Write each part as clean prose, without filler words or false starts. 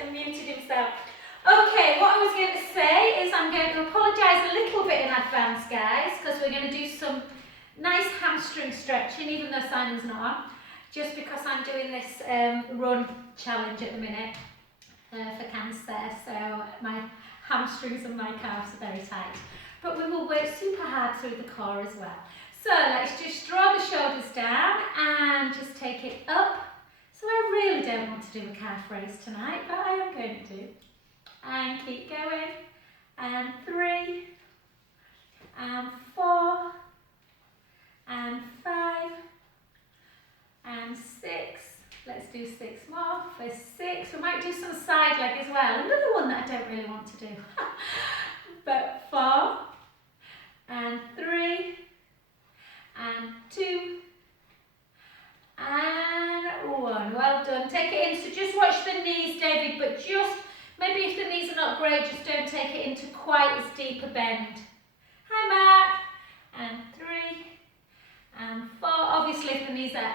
and muted himself. Okay, what I was going to say is I'm going to apologise a little bit in advance, guys, because we're going to do some nice hamstring stretching, even though Simon's not on, just because I'm doing this run challenge at the minute for cancer, so my hamstrings and my calves are very tight. But we will work super hard through the core as well. So let's just draw the shoulders down and just take it up. So I really don't want to do a calf raise tonight, but I am going to. And keep going. And 3, and 4, and 5, and 6. Let's do 6 more. For 6, we might do some side leg as well. Another one that I don't really want to do. But 4, and 3, and 2, and 1. Well done. Take it in. So just watch the knees, David, but just maybe if the knees are not great, just don't take it into quite as deep a bend. Hi, Mark. And 3, and 4. Obviously, if the knees are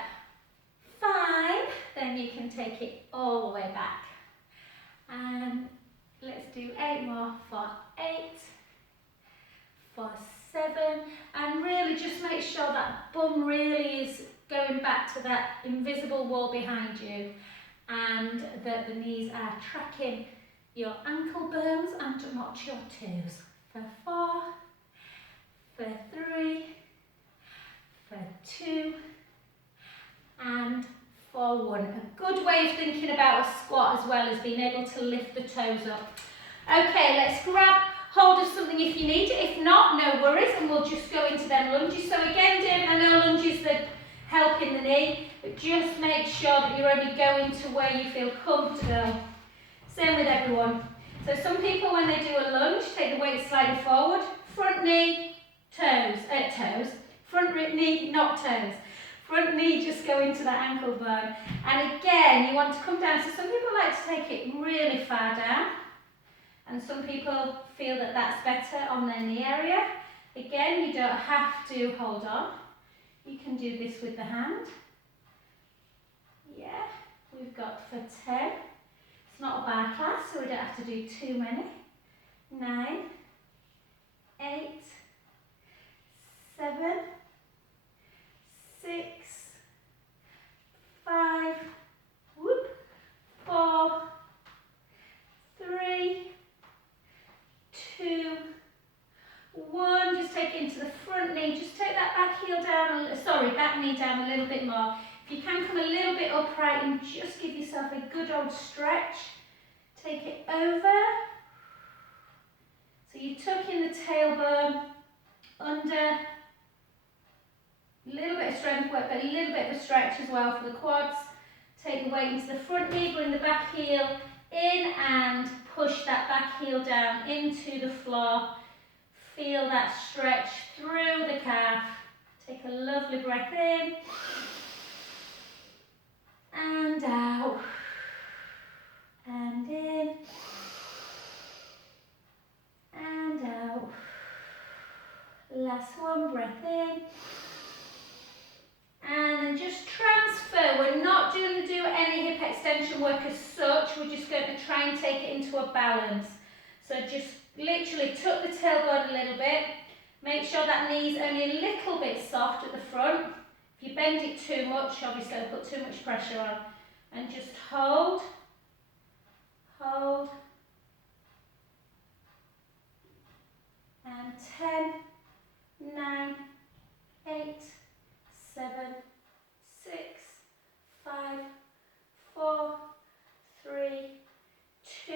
fine, then you can take it all the way back. And let's do 8 more for 8, for 7, and really just make sure that bum really is going back to that invisible wall behind you, and that the knees are tracking your ankle bones and not your toes. For 4, for 3, for 2, and for 1. A good way of thinking about a squat as well is being able to lift the toes up. Okay, let's grab hold of something if you need it. If not, no worries, and we'll just go into them lunges. So again, David, I know lunges that help in the knee, but just make sure that you're only going to where you feel comfortable. Same with everyone. So some people, when they do a lunge, take the weight slightly forward, front knee, toes, front knee, not toes. Front knee just go into that ankle bone. And again, you want to come down. So some people like to take it really far down, and some people feel that that's better on their knee area. Again, you don't have to hold on. You can do this with the hand. Yeah, we've got for 10. It's not a bar class, so we don't have to do too many. 9, 8, 7, 6, 5, whoop, 4, 3, 2, 1. Just take it into the front knee. Just take that back heel down, back knee down a little bit more. If you can come a little bit upright and just give yourself a good old stretch. Take it over. So you tuck in the tailbone under. A little bit of strength work, but a little bit of a stretch as well for the quads. Take the weight into the front knee, bring the back heel in and push that back heel down into the floor. Feel that stretch through the calf. Take a lovely breath in and out and in and out. Last one, breath in. And then just transfer. We're not going to do any hip extension work as such. We're just going to try and take it into a balance. So just literally tuck the tailbone a little bit. Make sure that knee's only a little bit soft at the front. If you bend it too much, obviously it'll put too much pressure on. And just hold, hold. And 10, 9, 8, 7, 6, 5, 4, 3, 2.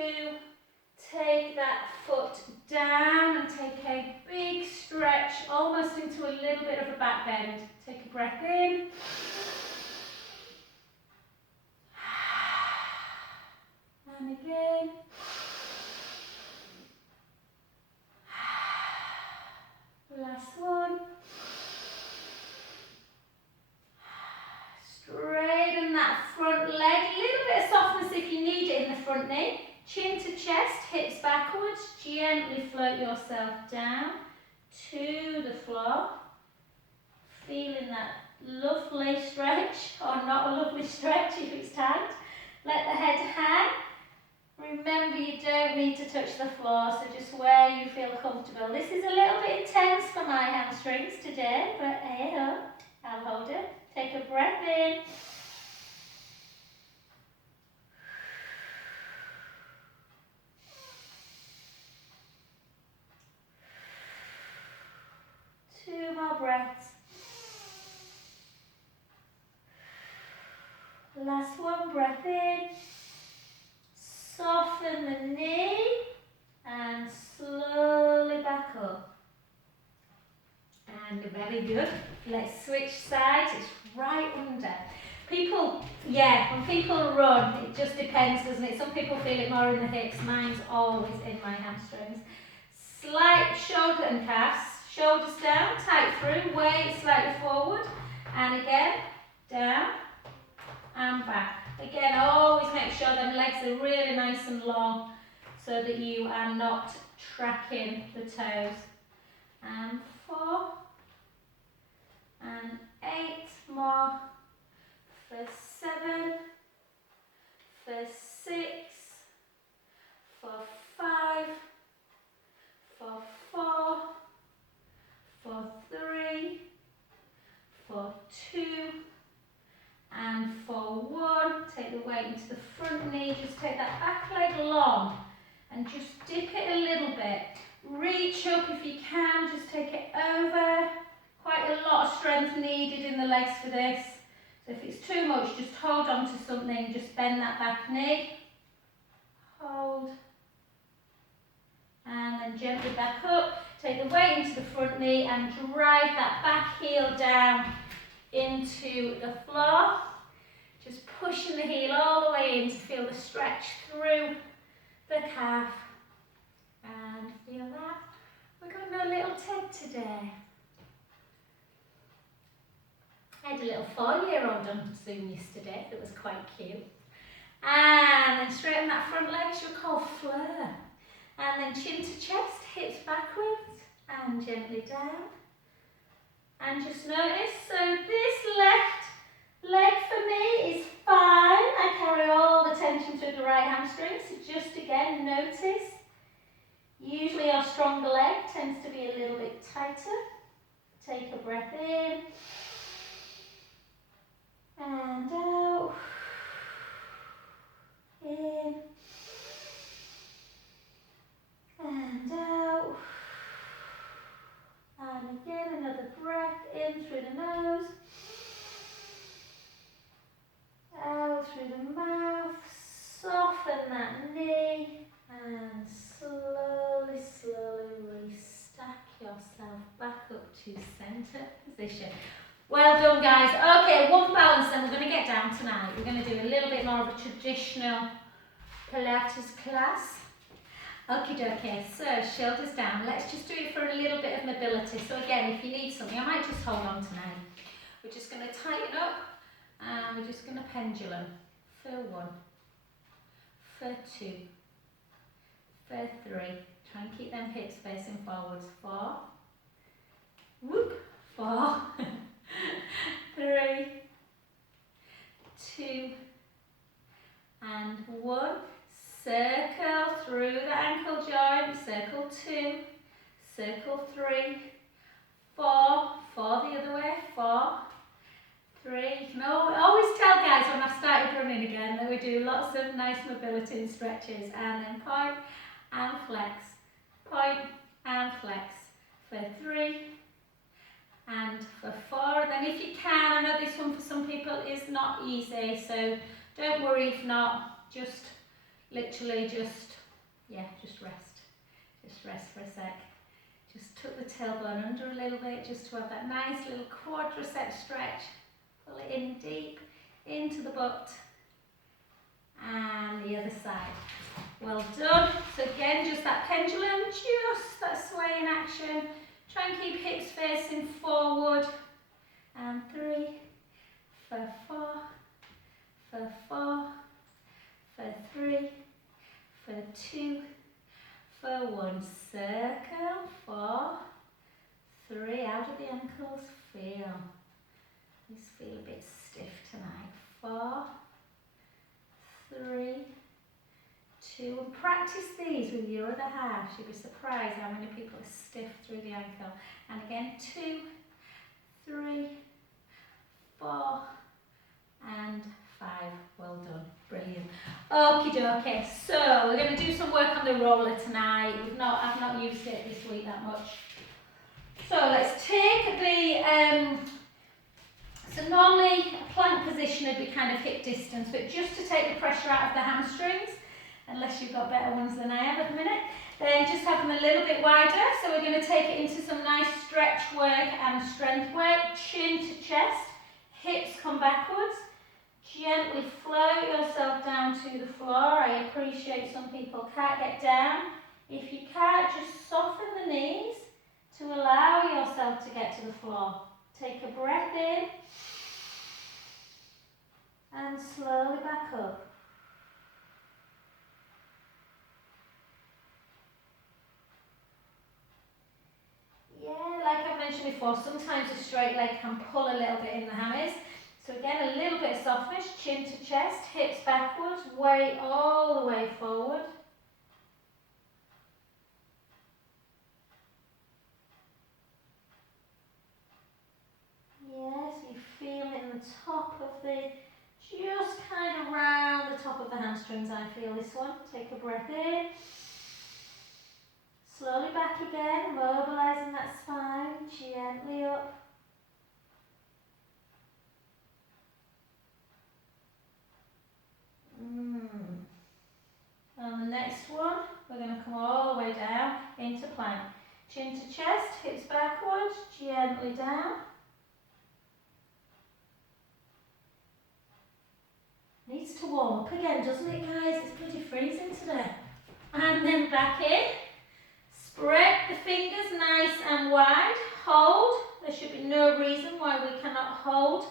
Take that foot down and take a big stretch, almost into a little bit of a back bend. Take a breath in. And again. Last one. Straighten that front leg. A little bit of softness if you need it in the front knee. Chin to chest, hips backwards. Gently float yourself down to the floor. Feeling that lovely stretch, or not a lovely stretch if it's tight. Let the head hang. need to touch the floor, so just where you feel comfortable. This is a little bit intense for my hamstrings today, but hey ho, I'll hold it. Take a breath in. Two more breaths. Last one, breath in. Soften the knee and slowly back up. And very good. Let's switch sides. It's right under. People, when people run, it just depends, doesn't it? Some people feel it more in the hips. Mine's always in my hamstrings. Slight shoulder and calves. Shoulders down, tight through, weight slightly forward. And again, down and back. Again, always make sure them legs are really nice and long so that you are not tracking the toes. And 4 and 8 more. For 7, for 6, for 5, for 4, for 3, for 2, and for 1. Take the weight into the front knee, just take that back leg long and just dip it a little bit. Reach up if you can, just take it over. Quite a lot of strength needed in the legs for this. So if it's too much, just hold on to something, just bend that back knee. Hold. And then gently back up. Take the weight into the front knee and drive that back heel down into the floor. Just pushing the heel all the way in to feel the stretch through the calf. And feel that. We've got no little Ted today. I had a little 4-year-old on Zoom yesterday that was quite cute. And then straighten that front leg, she'll call Fleur. And then chin to chest, hips backwards and gently down. And just notice, so this left leg for me is fine. I carry all the tension through the right hamstring, so just again notice. Usually our stronger leg tends to be a little bit tighter. Take a breath in. And out. In. And out. And again, another breath in through the nose. Out through the mouth. Soften that knee. And slowly, slowly restack yourself back up to centre position. Well done, guys. Okay, one balance then we're going to get down tonight. We're going to do a little bit more of a traditional pilates class. Okie dokie, so shoulders down. Let's just do it for a little bit of mobility. So again, if you need something, I might just hold on tonight. We're just going to tighten up and we're just going to pendulum. For 1, for 2, for 3. Try and keep them hips facing forwards. 4, whoop, 4, 3, 2, and 1. Circle through the ankle joint, circle 2, circle 3, 4, 4 the other way, 4, 3. You can always tell, guys, when I've started running again that we do lots of nice mobility and stretches. And then point and flex, point and flex for 3 and for 4. And then if you can, I know this one for some people is not easy, so don't worry if not, just literally just rest. Just rest for a sec. Just tuck the tailbone under a little bit just to have that nice little quadricep stretch. Pull it in deep into the butt. And the other side. Well done. So again, just that pendulum, just that swaying action. Try and keep hips facing forward. And 3, for 4, for 4, for 3, for 2, for 1. Circle, 4, 3, out of the ankles, feel. These feel a bit stiff tonight. 4, 3, 2, and practice these with your other half. You'll be surprised how many people are stiff through the ankle. And again, 2, 3, 4, and 5. Well done. Brilliant. Okie dokie. So we're going to do some work on the roller tonight. I've not used it this week that much. So let's take the, so normally a plank position would be kind of hip distance, but just to take the pressure out of the hamstrings, unless you've got better ones than I have at the minute, then just have them a little bit wider. So we're going to take it into some nice stretch work and strength work. Chin to chest, hips come backwards. Gently float yourself down to the floor. I appreciate some people can't get down. If you can't, just soften the knees to allow yourself to get to the floor. Take a breath in and slowly back up. Yeah, like I mentioned before, sometimes a straight leg can pull a little bit in the hammies. So again, a little bit of softness, chin to chest, hips backwards, weight all the way forward. Yes, you feel in the top of the, just kind of round the top of the hamstrings, I feel this one. Take a breath in. Slowly back again, mobilising that spine, gently up. On the next one, we're going to come all the way down into plank. Chin to chest, hips backwards, gently down. Needs to warm up again, doesn't it, guys? It's pretty freezing today. And then back in. Spread the fingers nice and wide. Hold. There should be no reason why we cannot hold.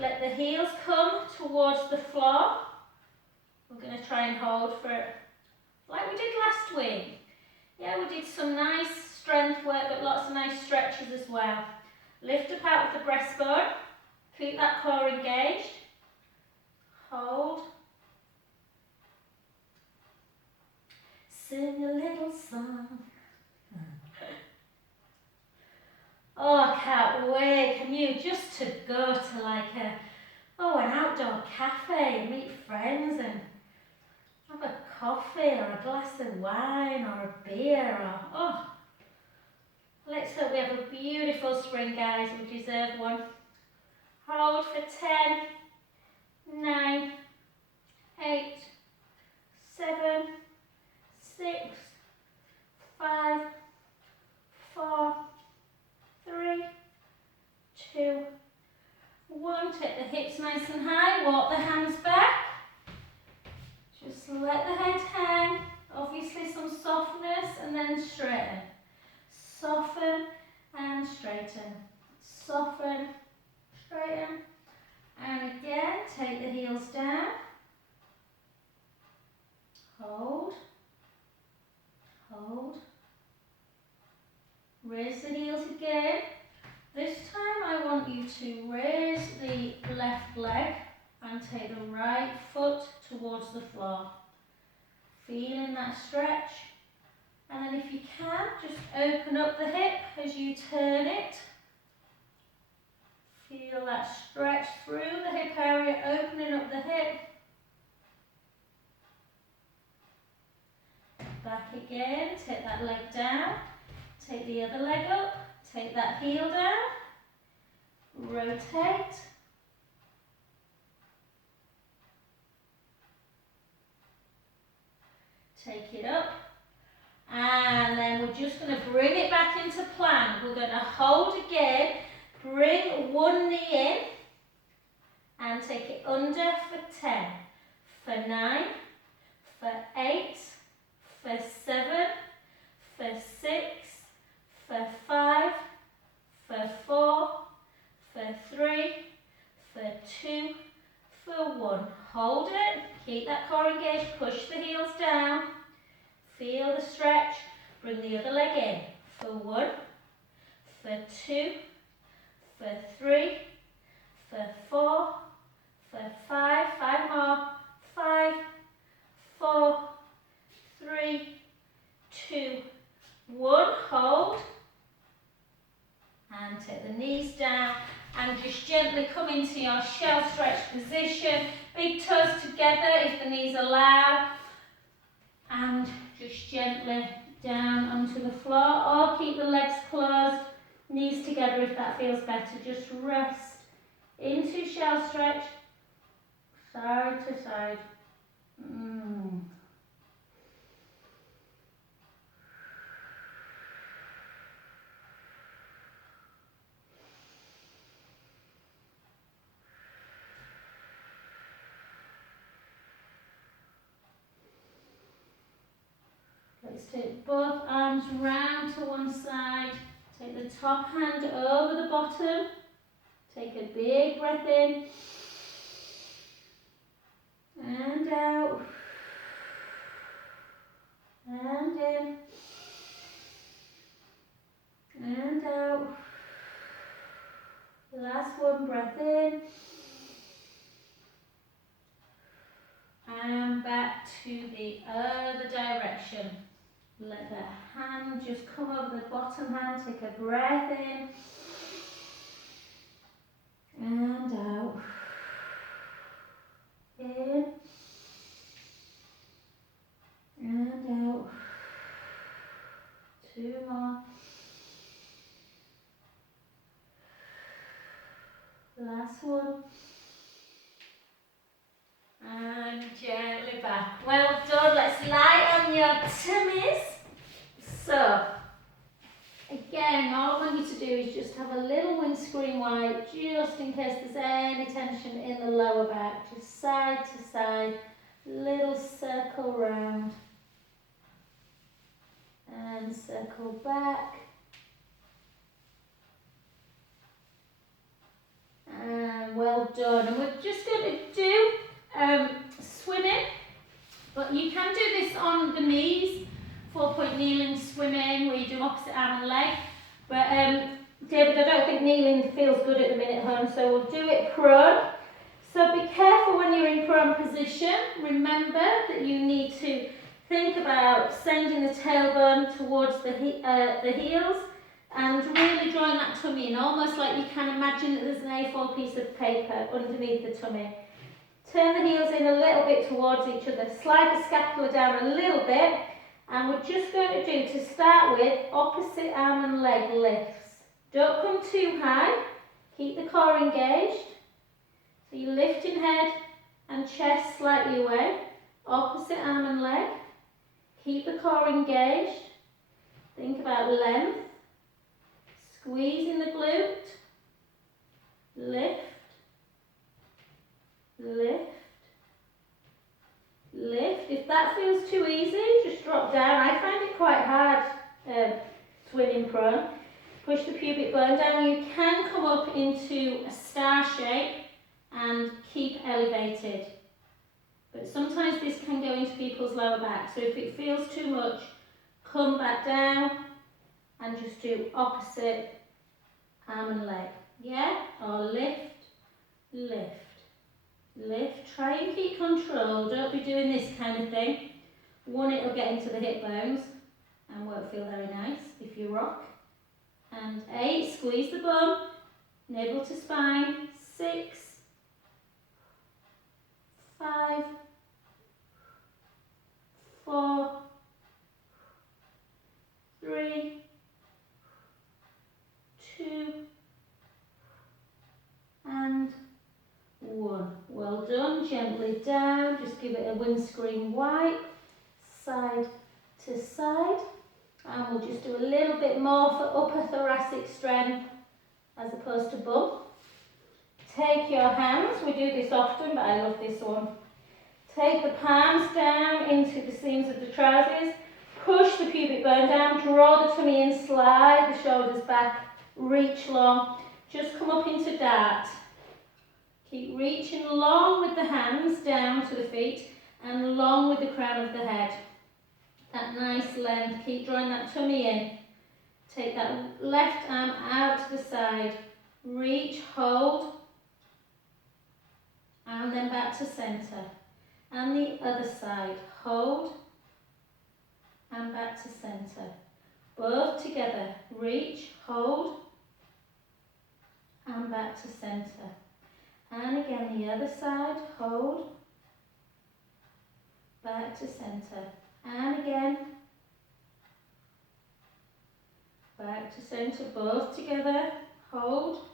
Let the heels come towards the floor. We're going to try and hold for it like we did last week. Yeah, we did some nice strength work, but lots of nice stretches as well. Lift up out of the breastbone. Keep that core engaged. Hold. Sing a little song. Oh, I can't wait. Can you just to go to like an outdoor cafe and meet friends and have a coffee or a glass of wine or a beer or, let's hope we have a beautiful spring, guys. We deserve one. Hold for 10, 9, 8, 7, 6, 5, 4, 3, 2, 1. Take the hips nice and high. Walk the hands back. Just let the head hang. Obviously some softness and then straighten. Soften and straighten. Soften, straighten. And again, take the heels down. Hold. Hold. Raise the heels again. This time I want you to raise the left leg and take the right foot towards the floor. Feeling that stretch. And then if you can, just open up the hip as you turn it. Feel that stretch through the hip area, opening up the hip. Back again, take that leg down. Take the other leg up. Take that heel down. Rotate. Take it up. And then we're just going to bring it back into plank. We're going to hold again. Bring one knee in. And take it under for 10. For 9. For 8. For 7. For 6. For 5. For 4. For 3. For 2. For 1. Hold it. Keep that core engaged. Push the heels down. Feel the stretch. Bring the other leg in. For 1. For 2. For 3. For 4. For 5. 5 more. 5. 4. gently come into your shell stretch position. Big toes together if the knees allow. And just gently down onto the floor, or keep the legs closed, knees together if that feels better. Just rest into shell stretch, side to side. Let's take both arms round to one side. Take the top hand over the bottom. Take a big breath in. And out. And in. And out. Last one, breath in. And back to the other direction. Let that hand just come over the bottom hand. Take a breath in. And out. In. And out. Two more. Last one. And gently back. Well done. Let's lie on your tummies. So, again, all I want you to do is just have a little windscreen wipe, just in case there's any tension in the lower back. Just side to side, little circle round. And circle back. And well done. And we're just going to do swimming, but you can do this on the knees, 4-point kneeling swimming, where you do opposite arm and leg. But David, I don't think kneeling feels good at the minute, hon, so we'll do it prone. So be careful when you're in prone position. Remember that you need to think about sending the tailbone towards the heels and really drawing that tummy in, almost like you can imagine that there's an A4 piece of paper underneath the tummy. Turn the heels in a little bit towards each other. Slide the scapula down a little bit. And we're just going to do, to start with, opposite arm and leg lifts. Don't come too high. Keep the core engaged. So you're lifting head and chest slightly away. Opposite arm and leg. Keep the core engaged. Think about length. Squeezing the glute. Lift. Lift. Lift. If that feels too easy, just drop down. I find it quite hard swimming prone. Push the pubic bone down. You can come up into a star shape and keep elevated. But sometimes this can go into people's lower back. So if it feels too much, come back down and just do opposite arm and leg. Yeah? Or lift, lift. Lift, try and keep control, don't be doing this kind of thing. 1, it'll get into the hip bones and won't feel very nice if you rock. And 8, squeeze the bum, navel to spine. 6, 5, 4, 3, 2, and 1. Well done. Gently down. Just give it a windscreen wipe. Side to side. And we'll just do a little bit more for upper thoracic strength as opposed to bum. Take your hands. We do this often, but I love this one. Take the palms down into the seams of the trousers. Push the pubic bone down. Draw the tummy in. Slide the shoulders back. Reach long. Just come up into dart. Keep reaching long with the hands down to the feet and long with the crown of the head. That nice length. Keep drawing that tummy in. Take that left arm out to the side. Reach, hold, and then back to centre. And the other side. Hold, and back to centre. Both together. Reach, hold, and back to centre. And again, the other side, hold. Back to centre. And again. Back to centre, both together, hold.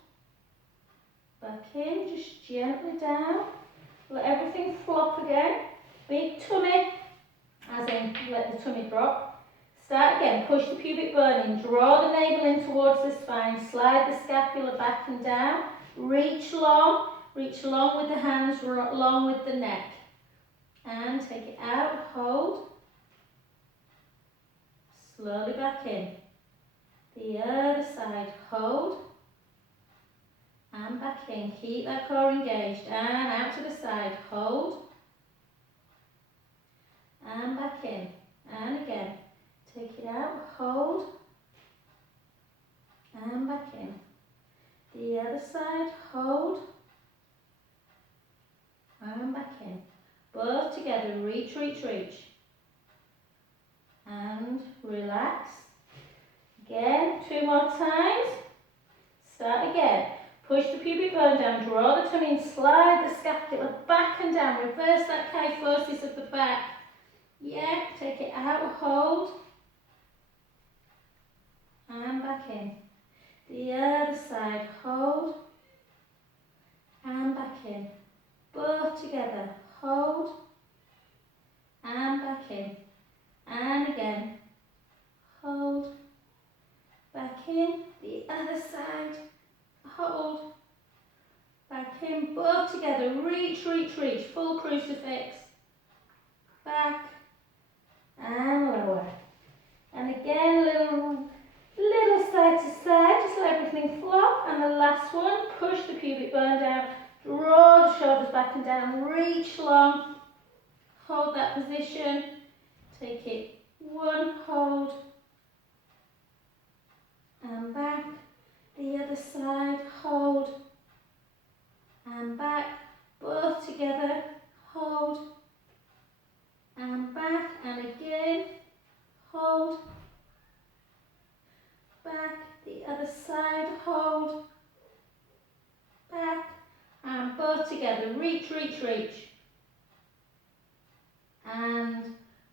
Back in, just gently down. Let everything flop again. Big tummy, as in let the tummy drop. Start again, push the pubic bone in, draw the navel in towards the spine, slide the scapula back and down, reach long with the hands, long with the neck. And take it out, hold. Slowly back in. The other side, hold. And back in, keep that core engaged. And out to the side, hold. And back in. And again. Take it out, hold. And back in. The other side, hold. And back in. Both together, reach. And relax. Again, 2 more times. Start again. Push the pubic bone down, draw the tummy in, slide the scapula back and down. Reverse that kyphosis of the back. Yeah, take it out, hold. And back in. The other side, hold. And back in. Both together, hold. And back in. And again, hold. Back in, the other side, hold. Back in, both together, reach, full crucifix. Back and lower. And again, little side to side, just let everything flop. And the last one, push the pubic bone down, draw the shoulders back and down, reach long, hold that position, take it 1, hold, and back, the other side, hold, and back, both together, hold, and back, and again, hold, back, the other side, hold, back, and both together, reach, and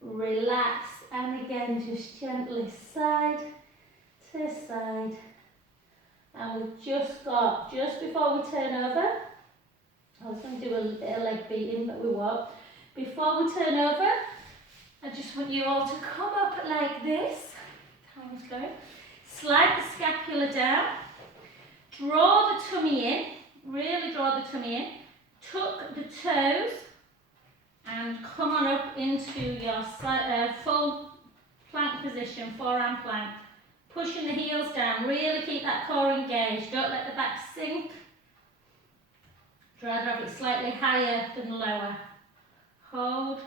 relax, and again, just gently side to side. And we've just got, just before we turn over, I was going to do a little leg beating, but we won't. Before we turn over, I just want you all to come up like this. Time's going. Slide the scapula down. Draw the tummy in. Really draw the tummy in. Tuck the toes. And come on up into your full plank position, forearm plank. Pushing the heels down, really keep that core engaged, don't let the back sink. Try to have it slightly higher than lower. Hold.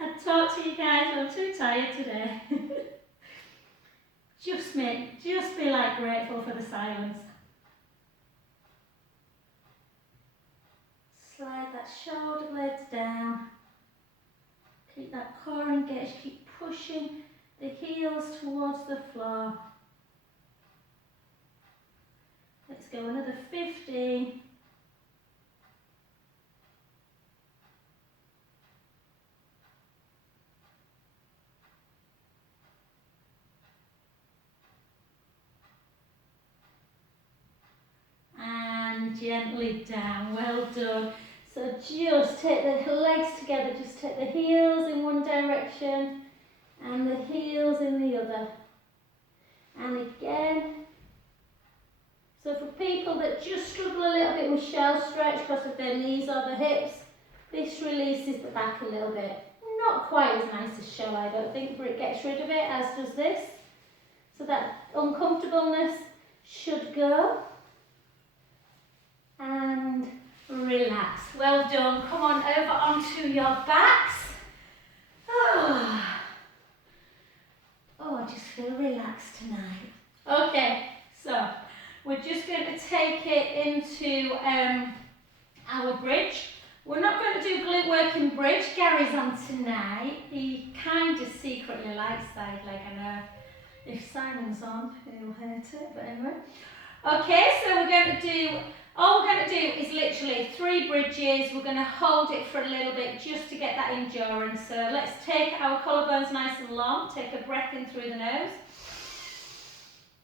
I talk to you guys, I'm too tired today. Just be like grateful for the silence. Slide that shoulder blades down. Keep that core engaged, keep pushing the heels towards the floor. Let's go another 15. And gently down, well done. So just take the legs together, just take the heels in one direction and the heels in the other. And again, so for people that just struggle a little bit with shell stretch because of their knees or the hips, this releases the back a little bit. Not quite as nice as shell, I don't think, but it gets rid of it, as does this. So that uncomfortableness should go. And relax. Well done. Come on over onto your backs. Oh, I just feel relaxed tonight. Okay, so we're just going to take it into our bridge. We're not going to do glute work in bridge. Gary's on tonight. He kind of secretly likes side leg, I know. If Simon's on, he'll hurt it, but anyway. Okay, so all we're going to do is literally 3 bridges. We're going to hold it for a little bit just to get that endurance. So let's take our collarbones nice and long. Take a breath in through the nose.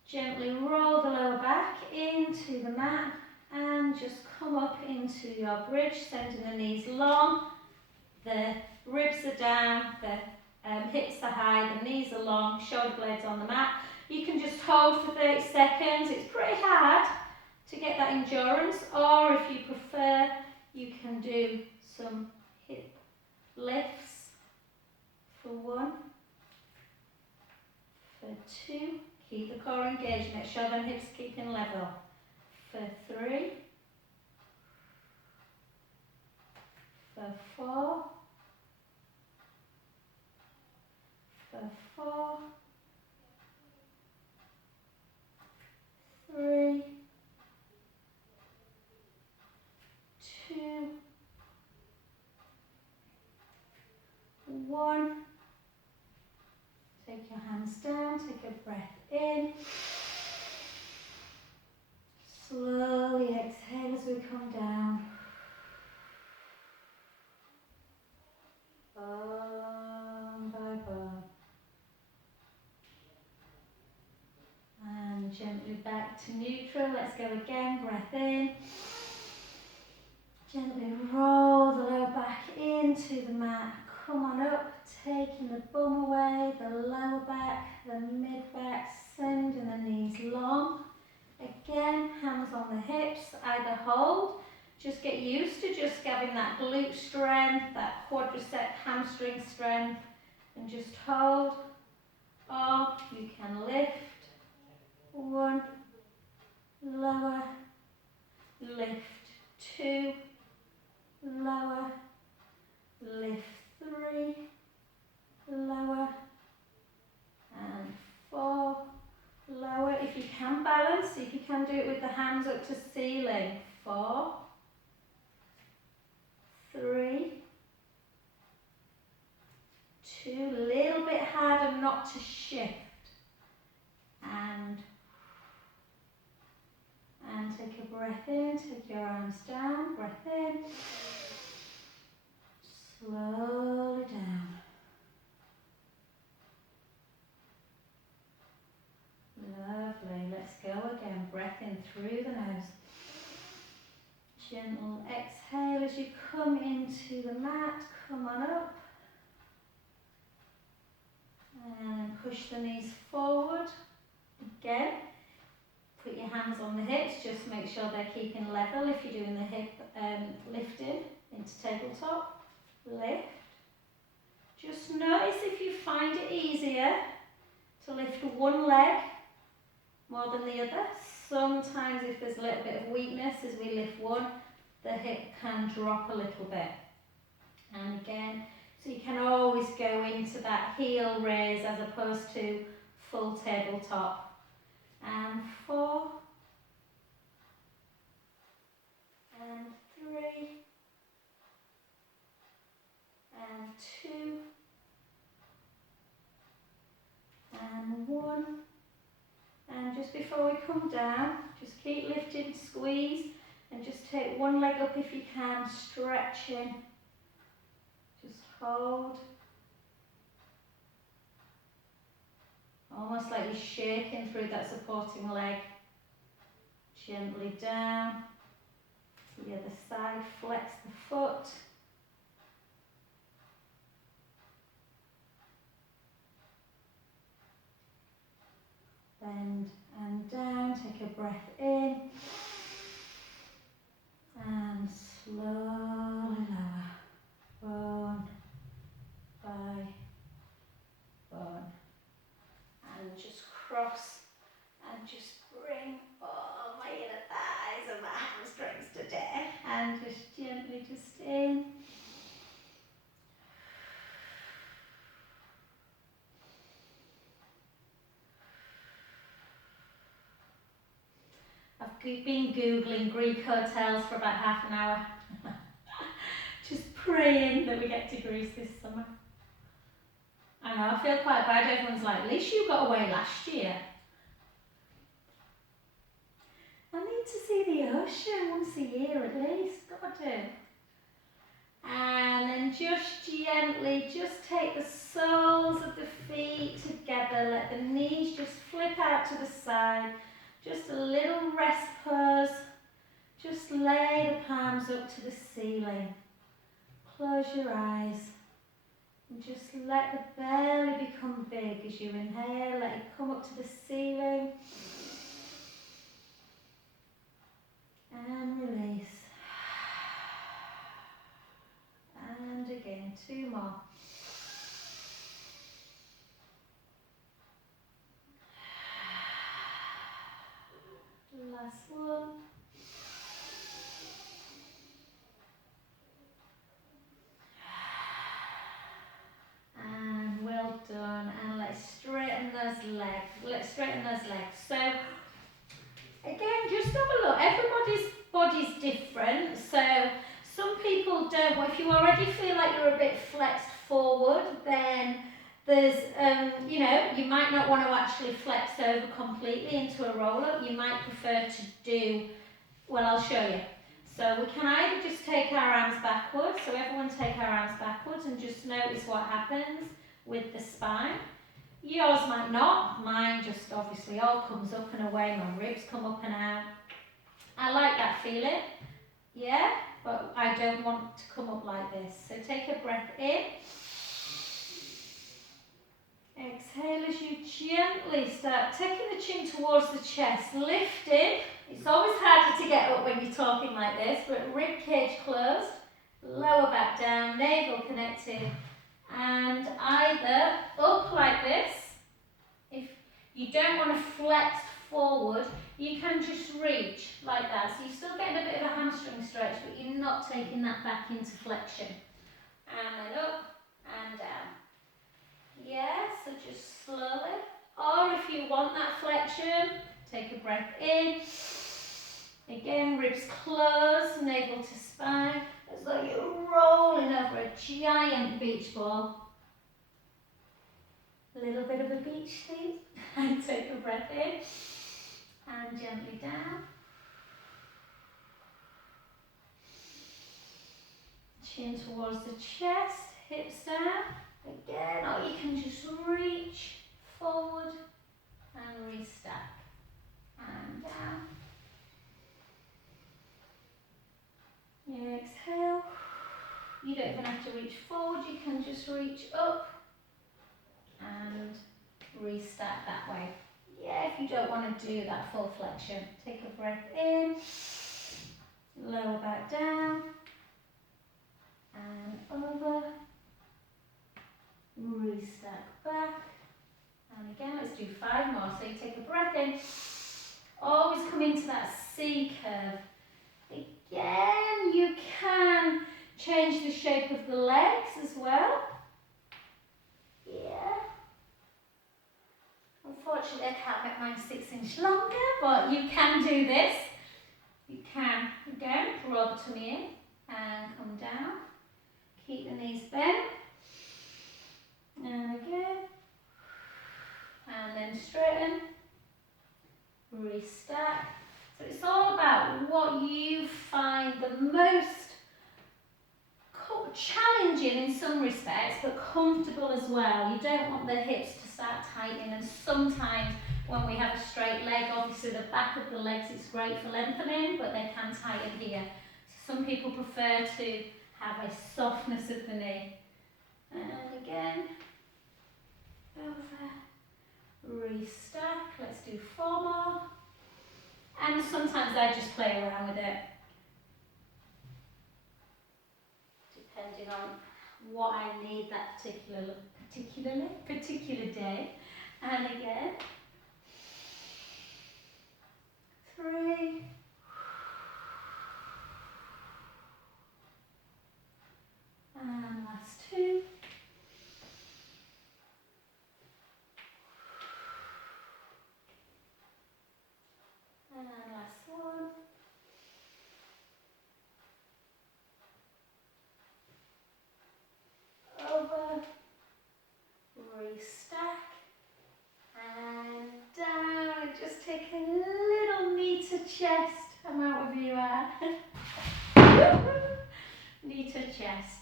Gently roll the lower back into the mat and just come up into your bridge, sending the knees long. The ribs are down, the hips are high, the knees are long, shoulder blades on the mat. You can just hold for 30 seconds. It's pretty hard to get that endurance, or if you prefer, you can do some hip lifts for 1, for 2, keep the core engaged, make sure them hips keeping level, for 3, for 4, for 4, 3, 2, 1. Take your hands down, take a breath in. Slowly exhale as we come down. Bone by bone. And gently back to neutral. Let's go again. Breath in. Gently roll the lower back into the mat. Come on up, taking the bum away, the lower back, the mid back, sending the knees long. Again, hands on the hips, either hold, just get used to just having that glute strength, that quadricep hamstring strength, and just hold, or you can lift. 1, lower, lift 2, lower, lift 3, lower, and 4, lower. If you can balance, if you can do it with the hands up to ceiling. 4, 3, 2, a little bit harder not to shift. And take a breath in, take your arms down, breath in. Slowly down. Lovely. Let's go again. Breath in through the nose. Gentle exhale as you come into the mat. Come on up. And push the knees forward. Again. Put your hands on the hips. Just make sure they're keeping level if you're doing the hip lifting into tabletop. Lift. Just notice if you find it easier to lift one leg more than the other. Sometimes if there's a little bit of weakness as we lift one, the hip can drop a little bit. And again, so you can always go into that heel raise as opposed to full tabletop. And 4, and 3, and 2, and 1. And just before we come down, just keep lifting, squeeze, and just take one leg up if you can, stretching. Just hold. Almost like you're shaking through that supporting leg. Gently down. The other side, flex the foot. Bend and down, take a breath in. And slowly lower. Bone by bone. And just cross and just bring all my inner thighs and my hamstrings today. And just gently just in. I've been Googling Greek hotels for about half an hour. praying that we get to Greece this summer. I know, I feel quite bad. Everyone's like, at least you got away last year. I need to see the ocean once a year at least. Got to. And then just gently, just take the soles of the feet together. Let the knees just flip out to the side. Just a little rest pose. Just lay the palms up to the ceiling. Close your eyes. And just let the belly become big as you inhale. Let it come up to the ceiling. And release. And again, 2 more. Last one. And well done. And let's straighten those legs. Let's straighten those legs. So again, just have a look. Everybody's body's different. So some people don't. Well, if you already feel like you're a bit flexed forward, then there's, you know, you might not want to actually flex over completely into a roll-up. You might prefer to do, well, I'll show you. So we can either just take our arms backwards, so everyone take our arms backwards and just notice what happens with the spine. Yours might not, mine just obviously all comes up and away, my ribs come up and out. I like that feeling, yeah, but I don't want to come up like this. So take a breath in. Exhale as you gently start taking the chin towards the chest, lifting. It's always harder to get up when you're talking like this, but rib cage closed, lower back down, navel connected, and either up like this. If you don't want to flex forward, you can just reach like that. So you're still getting a bit of a hamstring stretch, but you're not taking that back into flexion. And then up and down. Yeah, so just slowly. Or if you want that flexion, take a breath in. Again, ribs closed, navel to spine, as though you're rolling over a giant beach ball. A little bit of a beach theme. And take a breath in. And gently down. Chin towards the chest, hips down. Again, or you can just reach forward and restack. And down. You exhale. You don't even have to reach forward, you can just reach up and restack that way. Yeah, if you don't want to do that full flexion, take a breath in, lower back down, and over, restack back, and again, let's do 5 more. So you take a breath in, always come into that C curve. Again, you can change the shape of the legs as well. Yeah. Unfortunately, I can't make mine 6 inches longer, but you can do this. You can, again, draw the tummy in and come down. Keep the knees bent. And again. And then straighten. Restack. So it's all about what you find the most challenging in some respects, but comfortable as well. You don't want the hips to start tightening, and sometimes when we have a straight leg, obviously the back of the legs is great for lengthening, but they can tighten here. So some people prefer to have a softness of the knee. And again, over, restack. Let's do 4 more. And sometimes I just play around with it, depending on what I need that particular day. And again, 3, and last 2, and last 1. chest. I'm out of you, Anne. Knee to chest.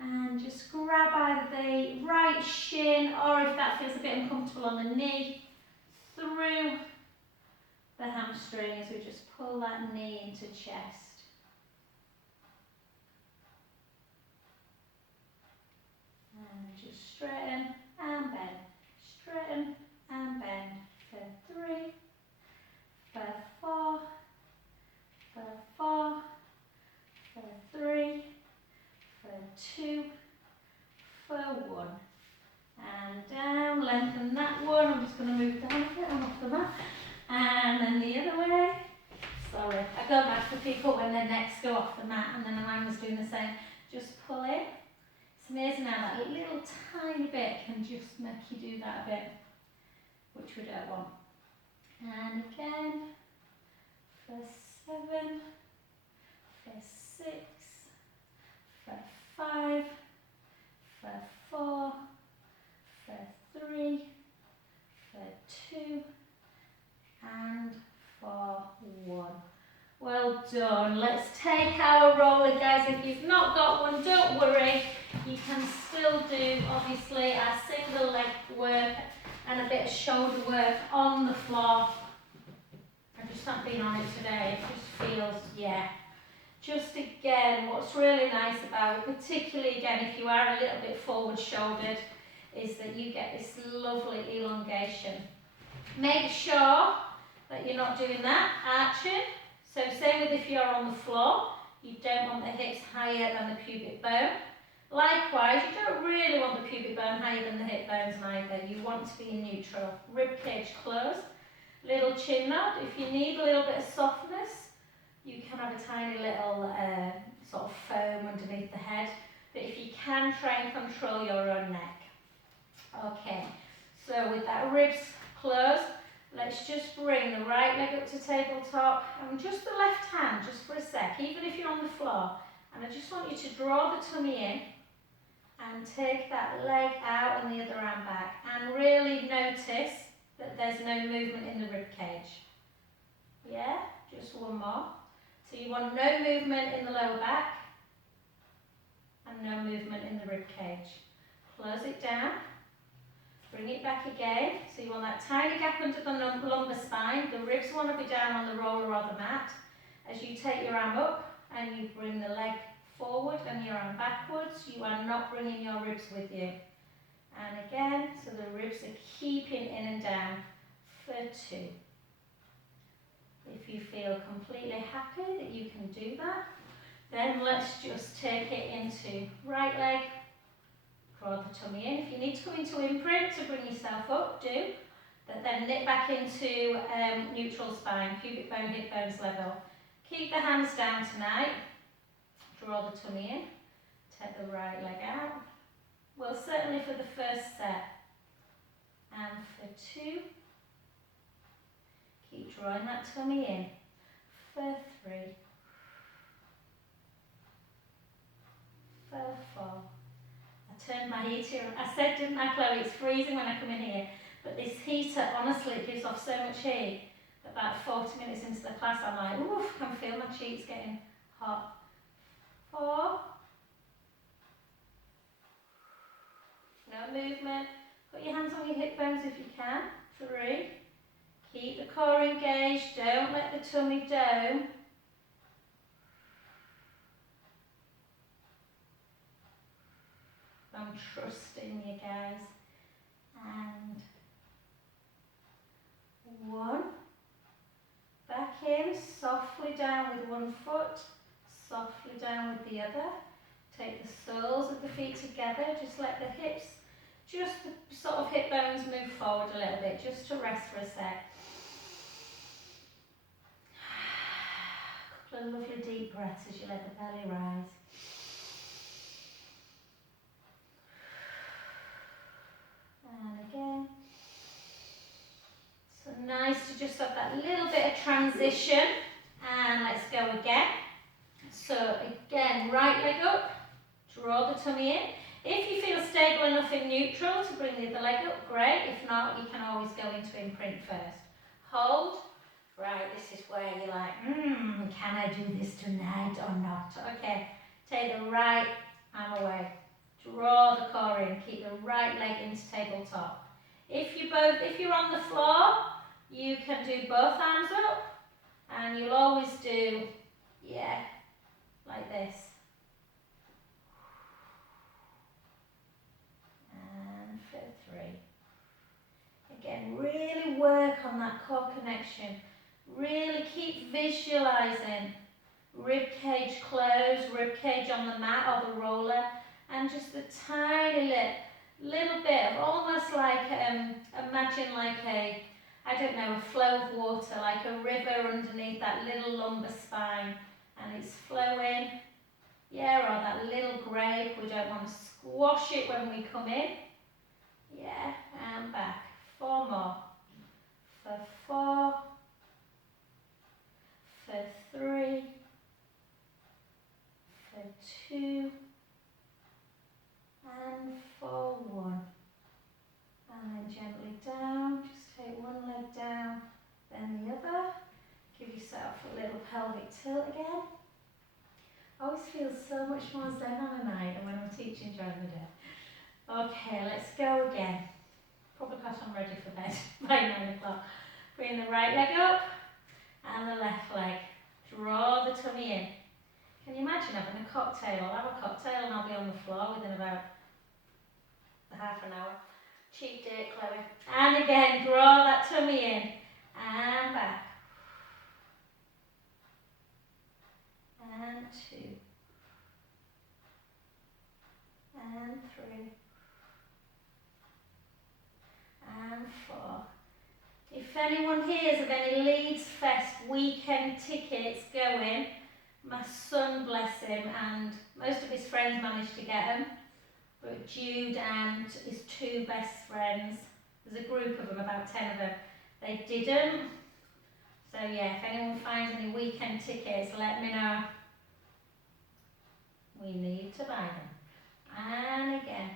And just grab either the right shin, or if that feels a bit uncomfortable on the knee, through the hamstring as we just pull that knee into chest. And just straighten and bend, straighten and bend for 3, for 4, for 4, for 3, for 2, for 1. And down, lengthen that one. I'm just going to move down a bit, I'm off the mat. And then the other way. Sorry, I go back for people when their necks go off the mat, and then mine was doing the same. Just pull in. It's amazing how that little tiny bit can just make you do that a bit, which we don't want. And again, for 7, for 6, for 5, for 4, for 3, for 2, and for 1. Well done. Let's take our roller, guys. If you've not got one, don't worry. You can still do, obviously, our single leg work and a bit of shoulder work on the floor. I've just not been on it today. It just feels, yeah. Just again, what's really nice about it, particularly again if you are a little bit forward shouldered, is that you get this lovely elongation. Make sure that you're not doing that, arching. So same with if you're on the floor, you don't want the hips higher than the pubic bone. Likewise, you don't really want the pubic bone higher than the hip bones either. You want to be in neutral. Rib cage closed, little chin nod. If you need a little bit of softness, you can have a tiny little sort of foam underneath the head. But if you can, try and control your own neck. Okay, so with that ribs closed, let's just bring the right leg up to tabletop and just the left hand, just for a sec, even if you're on the floor. And I just want you to draw the tummy in and take that leg out and the other arm back. And really notice that there's no movement in the rib cage. Yeah, just one more. So you want no movement in the lower back and no movement in the rib cage. Close it down. Bring it back again. So you want that tiny gap under the lumbar spine. The ribs want to be down on the roller or the mat. As you take your arm up and you bring the leg forward and your arm backwards, you are not bringing your ribs with you. And again, so the ribs are keeping in and down for 2. If you feel completely happy that you can do that, then let's just take it into right leg. Draw the tummy in. If you need to come into imprint to bring yourself up, do. But then knit back into neutral spine, pubic bone, hip bones level. Keep the hands down tonight. Draw the tummy in. Take the right leg out. Well, certainly for the first set. And for 2. Keep drawing that tummy in. For 3. For 4. Turned my heater on. I said, didn't I, Chloe, it's freezing when I come in here. But this heater, honestly, it gives off so much heat. About 40 minutes into the class, I'm like, oof, I can feel my cheeks getting hot. 4. No movement. Put your hands on your hip bones if you can. 3. Keep the core engaged. Don't let the tummy down. I'm trusting you guys. And 1. Back in, softly down with one foot, softly down with the other. Take the soles of the feet together, just let the hips, just the sort of hip bones move forward a little bit, just to rest for a sec. A couple of lovely deep breaths as you let the belly rise. And again. So nice to just have that little bit of transition. And let's go again. So again, right leg up, draw the tummy in. If you feel stable enough in neutral to bring the other leg up, great. If not, you can always go into imprint first. Hold. Right, this is where you're like, can I do this tonight or not? Okay, take the right arm away. Draw the core in. Keep the right leg into tabletop. If you're on the floor, you can do both arms up, and you'll always do, like this. And for 3. Again, really work on that core connection. Really keep visualizing rib cage closed, rib cage on the mat or the roller, and just a tiny little bit of almost like, imagine like a flow of water, like a river underneath that little lumbar spine, and it's flowing, or that little grape. We don't want to squash it when we come in, and back. 4 more, for 4, for 3, for 2, and for 1. And then gently down, just take one leg down, then the other. Give yourself a little pelvic tilt again. Always feels so much more zen on a night than when I'm teaching during the day. Okay, let's go again. Probably because I'm ready for bed by 9 o'clock. Bring the right leg up and the left leg. Draw the tummy in. Can you imagine having a cocktail? I'll have a cocktail and I'll be on the floor within about half an hour. Cheap date, Chloe. And again, draw that tummy in and back. And 2. And 3. And 4. If anyone hears of any Leeds Fest weekend tickets going, my son, bless him, and most of his friends managed to get them, but Jude and his 2 best friends, there's a group of them, about 10 of them, they didn't. So if anyone finds any weekend tickets, let me know. We need to buy them. And again.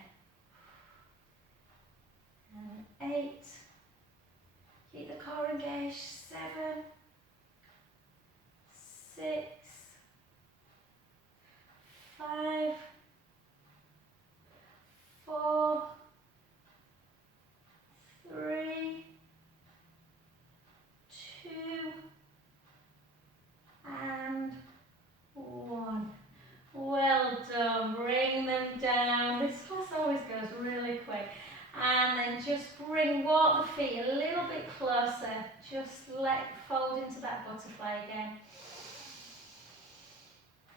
And 8. Keep the core engaged. 7. 6. 5. 4. 3. 2. And 1. Well done. Bring them down. This class always goes really quick. And then just walk the feet a little bit closer. Just fold into that butterfly again.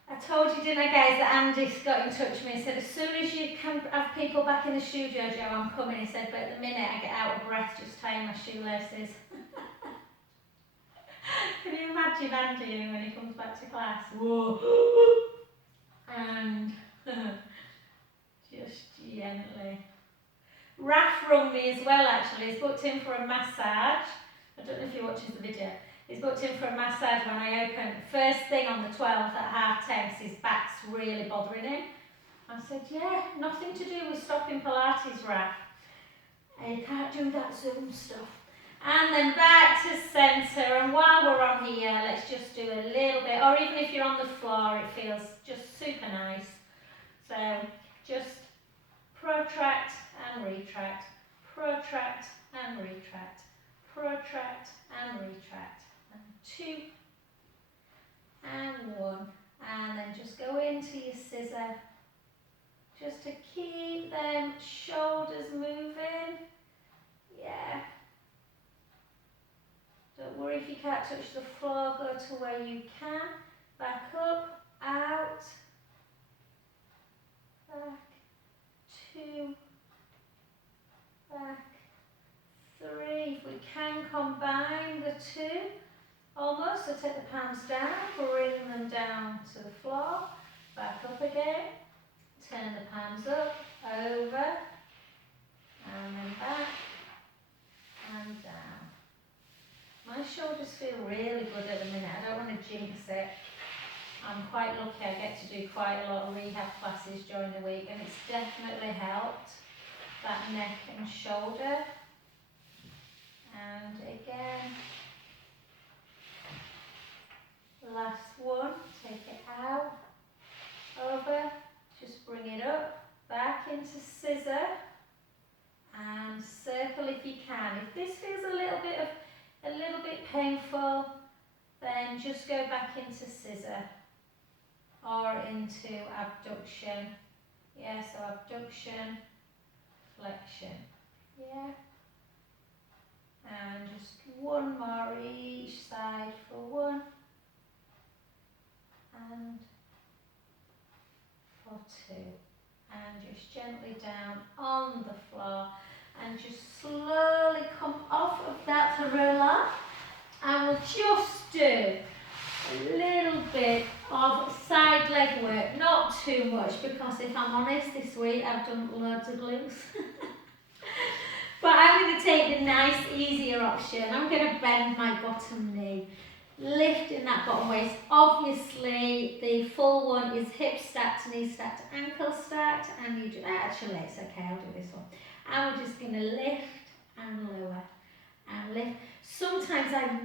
I told you, didn't I, guys, that Andy got in touch with me and said, as soon as you can have people back in the studio, Joe, I'm coming. He said, but at the minute I get out of breath just tying my shoelaces. Can you imagine Andy when he comes back to class? Whoa. And just gently. Raf rung me as well, actually. He's booked in for a massage. I don't know if he watches the video. He's booked in for a massage when I open. First thing on the 12th at 10:30, because his back's really bothering him. I said, nothing to do with stopping Pilates, Raf. You can't do that Zoom stuff. And then back to centre. And while we're on here, let's just do a little bit. Or even if you're on the floor, it feels just super nice. So just protract and retract, protract and retract, protract and retract, and 2 and 1, and then just go into your scissor, just to keep them shoulders moving. Don't worry if you can't touch the floor, go to where you can, back up, out, back, 2, back, 3. If we can combine the 2, almost, so take the palms down, bring them down to the floor, back up again, turn the palms up, over, and then back, and down. My shoulders feel really good at the minute, I don't want to jinx it. I'm quite lucky, I get to do quite a lot of rehab classes during the week, and it's definitely helped that neck and shoulder. And again, last one, take it out, over, just bring it up, back into scissor, and circle if you can. If this feels a little bit painful, then just go back into scissor or into abduction. Yeah, so abduction, flexion. Yeah. And just one more each side for one and for two. And just gently down on the floor and just slowly come off of that roller, and we'll just do a little bit of side leg work, not too much, because if I'm honest, this week I've done loads of glutes. But I'm going to take the nice, easier option. I'm going to bend my bottom knee, lifting that bottom waist. Obviously, the full one is hip stacked, knee stacked, ankle stacked, and you do, actually, it's okay, I'll do this one. And we're just going to lift and lower and lift. Sometimes I